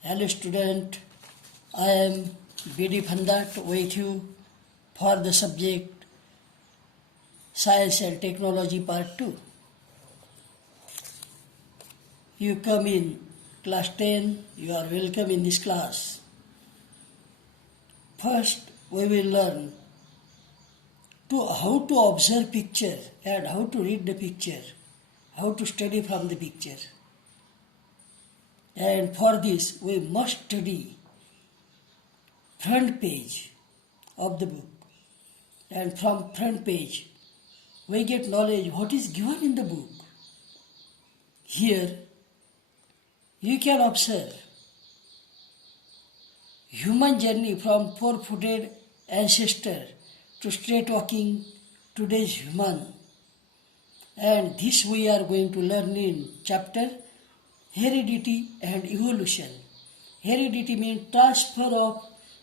Hello student, I am B.D. Phandat with you for the subject Science and Technology Part 2. You come in class 10, you are welcome in this class. First, we will learn how to observe picture and how to read the picture, how to study from the picture. And for this, we must study front page of the book. And from front page, we get knowledge what is given in the book. Here, you can observe human journey from four-footed ancestor to straight walking today's human. And this we are going to learn in chapter Heredity and Evolution. Heredity means transfer of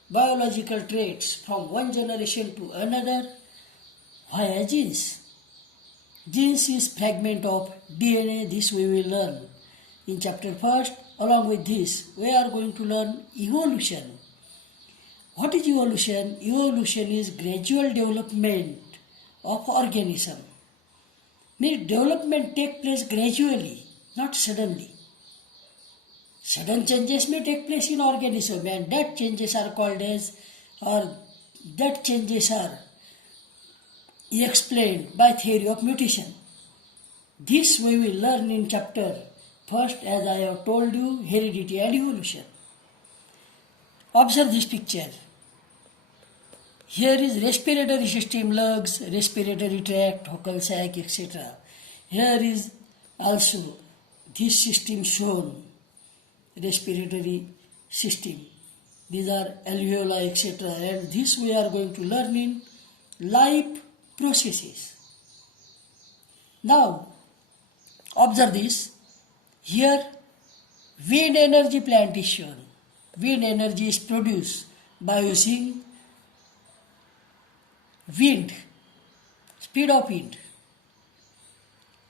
biological traits from one generation to another via genes. Genes is fragment of DNA, this we will learn in chapter first. Along with this, we are going to learn evolution. What is evolution? Evolution is gradual development of organism. Means development take place gradually, not suddenly. Sudden changes may take place in organism and that changes are called as, or that changes are explained by theory of mutation. This we will learn in chapter first, as I have told you, heredity and evolution. Observe this picture. Here is respiratory system, lungs, respiratory tract, vocal sac, etc. Here is also this system shown, respiratory system. These are alveoli, etc. And this we are going to learn in life processes. Now, observe this. Here, wind energy plant is shown. Wind energy is produced by using wind, speed of wind.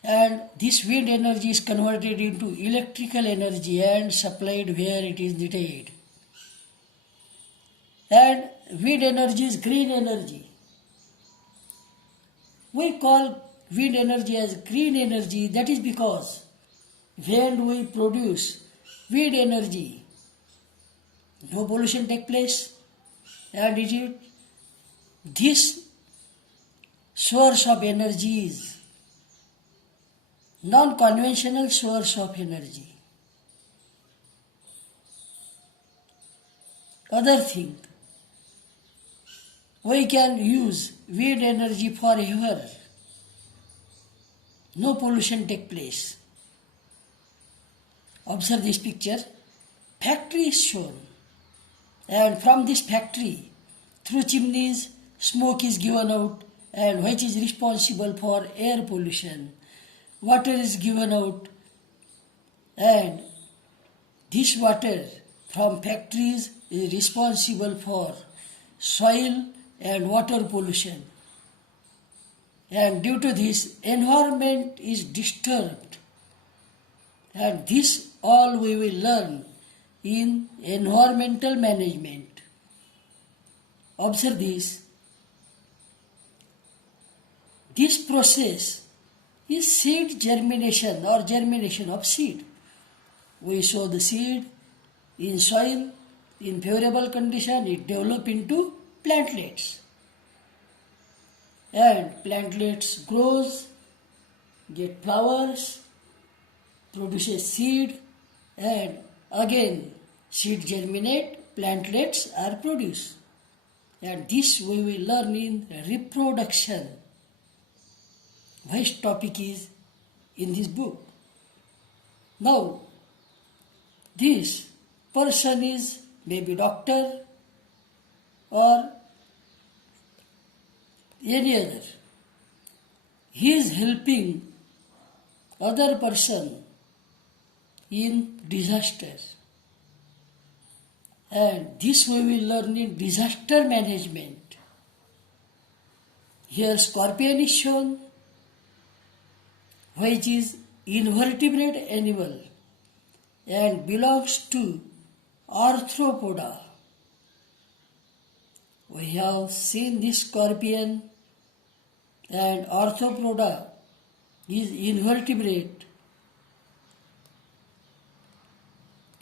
And this wind energy is converted into electrical energy and supplied where it is needed. And wind energy is green energy. We call wind energy as green energy, that is because when we produce wind energy, no pollution take place, and it is this source of energy is non-conventional source of energy. Other thing, we can use wind energy forever. No pollution take place. Observe this picture. Factory is shown. And from this factory, through chimneys, smoke is given out, and which is responsible for air pollution. Water is given out, and this water from factories is responsible for soil and water pollution. And due to this, environment is disturbed. And this all we will learn in environmental management. Observe this. This process is seed germination or germination of seed. We sow the seed in soil, in favorable condition, it develops into plantlets. And plantlets grows, get flowers, produces seed, and again seed germinate, plantlets are produced. And this we will learn in reproduction. Which topic is in this book. Now, this person is maybe doctor or any other. He is helping other person in disaster. And this we will learn in disaster management. Here scorpion is shown, which is invertebrate animal and belongs to arthropoda. We have seen this scorpion, and arthropoda is invertebrate.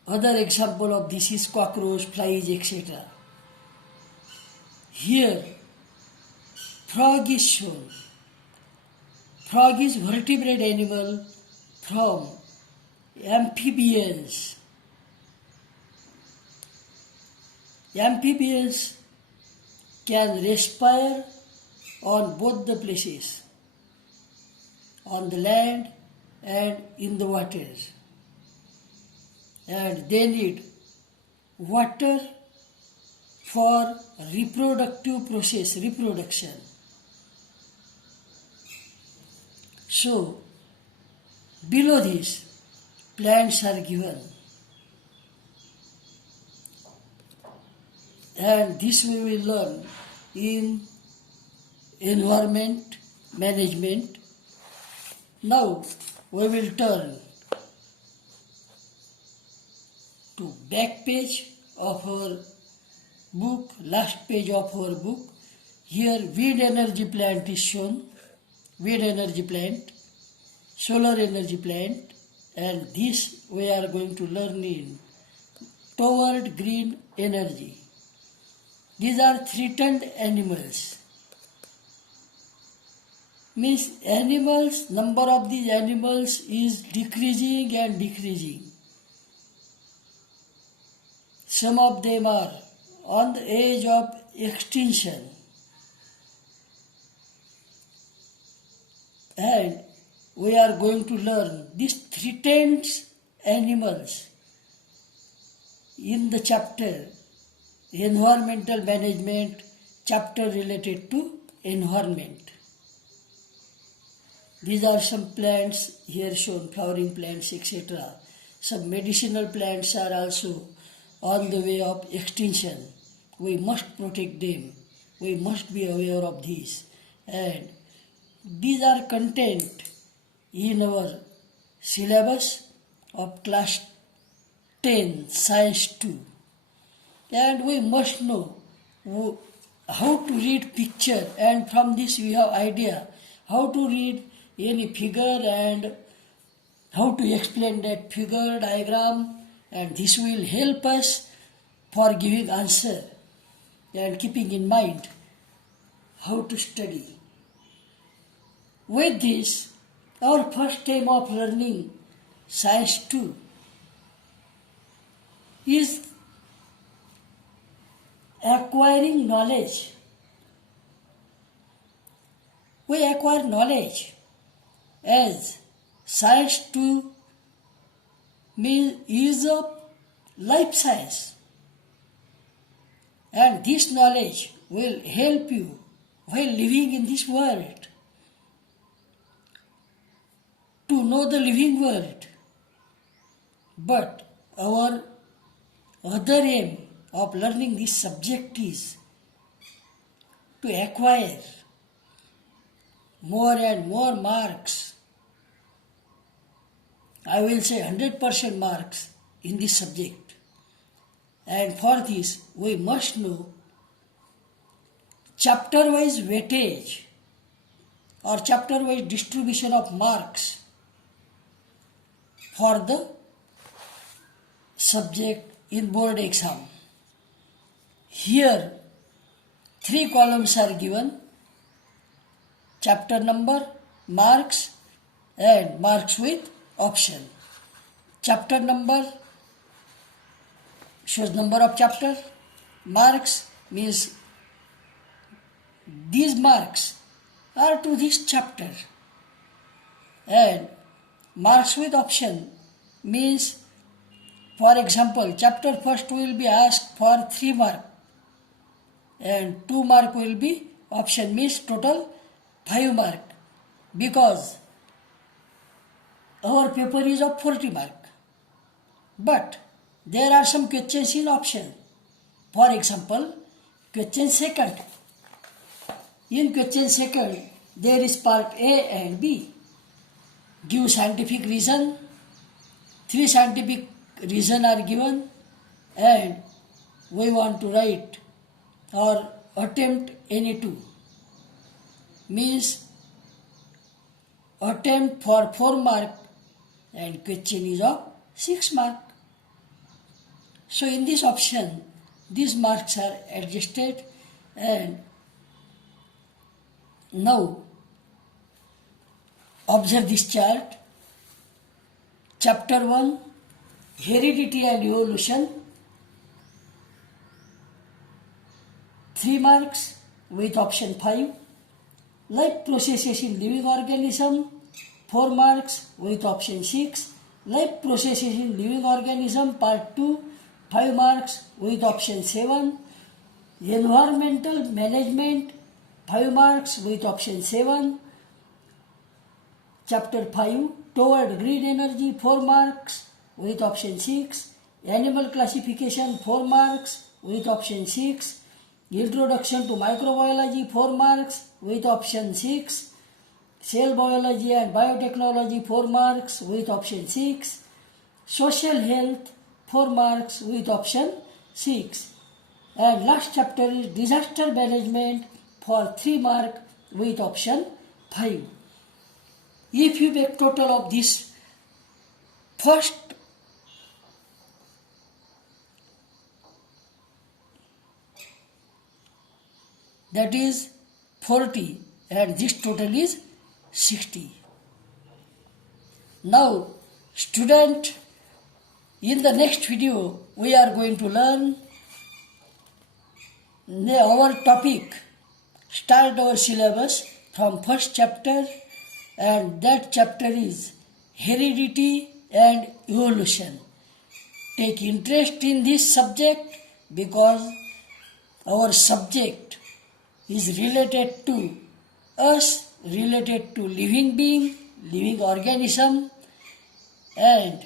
Other example of this is cockroach, flies, etc. Here, frog is shown. Frog is vertebrate animal from amphibians. Amphibians can respire on both the places, on the land and in the waters. And they need water for reproductive process, reproduction. So, below this, plants are given. And this we will learn in environment management. Now, we will turn to back page of our book, last page of our book. Here wind energy plant is shown, wind energy plant, solar energy plant, and this we are going to learn in toward green energy. These are threatened animals. Means animals, number of these animals is decreasing and decreasing. Some of them are on the edge of extinction. And we are going to learn these threatened animals in the chapter Environmental Management, chapter related to environment. These are some plants here shown, flowering plants, etc. Some medicinal plants are also on the way of extinction. We must protect them. We must be aware of these. And these are content in our syllabus of class 10, Science 2. And we must know how to read picture, and from this we have idea how to read any figure and how to explain that figure diagram, and this will help us for giving answer and keeping in mind how to study. With this, our first time of learning Science 2 is acquiring knowledge. We acquire knowledge as Science 2 is of life science, and this knowledge will help you while living in this world to know the living world. But our other aim of learning this subject is to acquire more and more marks. I will say 100% marks in this subject. And for this, we must know chapter-wise weightage or chapter-wise distribution of marks for the subject in board exam. Here, 3 columns are given: chapter number, marks, and marks with option. Chapter number shows number of chapter. Marks means these marks are to this chapter. And marks with option means, for example, chapter first will be asked for 3 marks and 2 mark will be option, means total 5 mark, because our paper is of 40 mark. But there are some questions in option. For example, question second. In question second, there is part A and B. Give scientific reason. 3 scientific reasons are given and we want to write or attempt any two. Means attempt for 4 mark and question is of 6 mark. So in this option, these marks are adjusted, and now observe this chart. Chapter 1, Heredity and Evolution, 3 marks with option 5. Life processes in living organism, 4 marks with option 6. Life processes in living organism, part 2, 5 marks with option 7. Environmental management, 5 marks with option 7. Chapter 5, Toward Green Energy, 4 marks with option 6. Animal Classification, 4 marks with option 6. Introduction to Microbiology, 4 marks with option 6. Cell Biology and Biotechnology, 4 marks with option 6. Social Health, 4 marks with option 6. And last chapter is Disaster Management for 3 marks with option 5. If you make total of this first that is 40 and this total is 60. Now student, in the next video we are going to learn our topic, start our syllabus from first chapter, and that chapter is Heredity and Evolution. Take interest in this subject because our subject is related to us, related to living being, living organism, and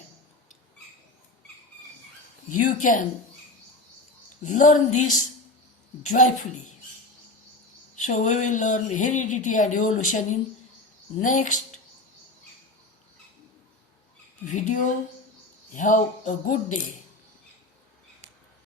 you can learn this joyfully. So we will learn heredity and evolution in next video. Have a good day.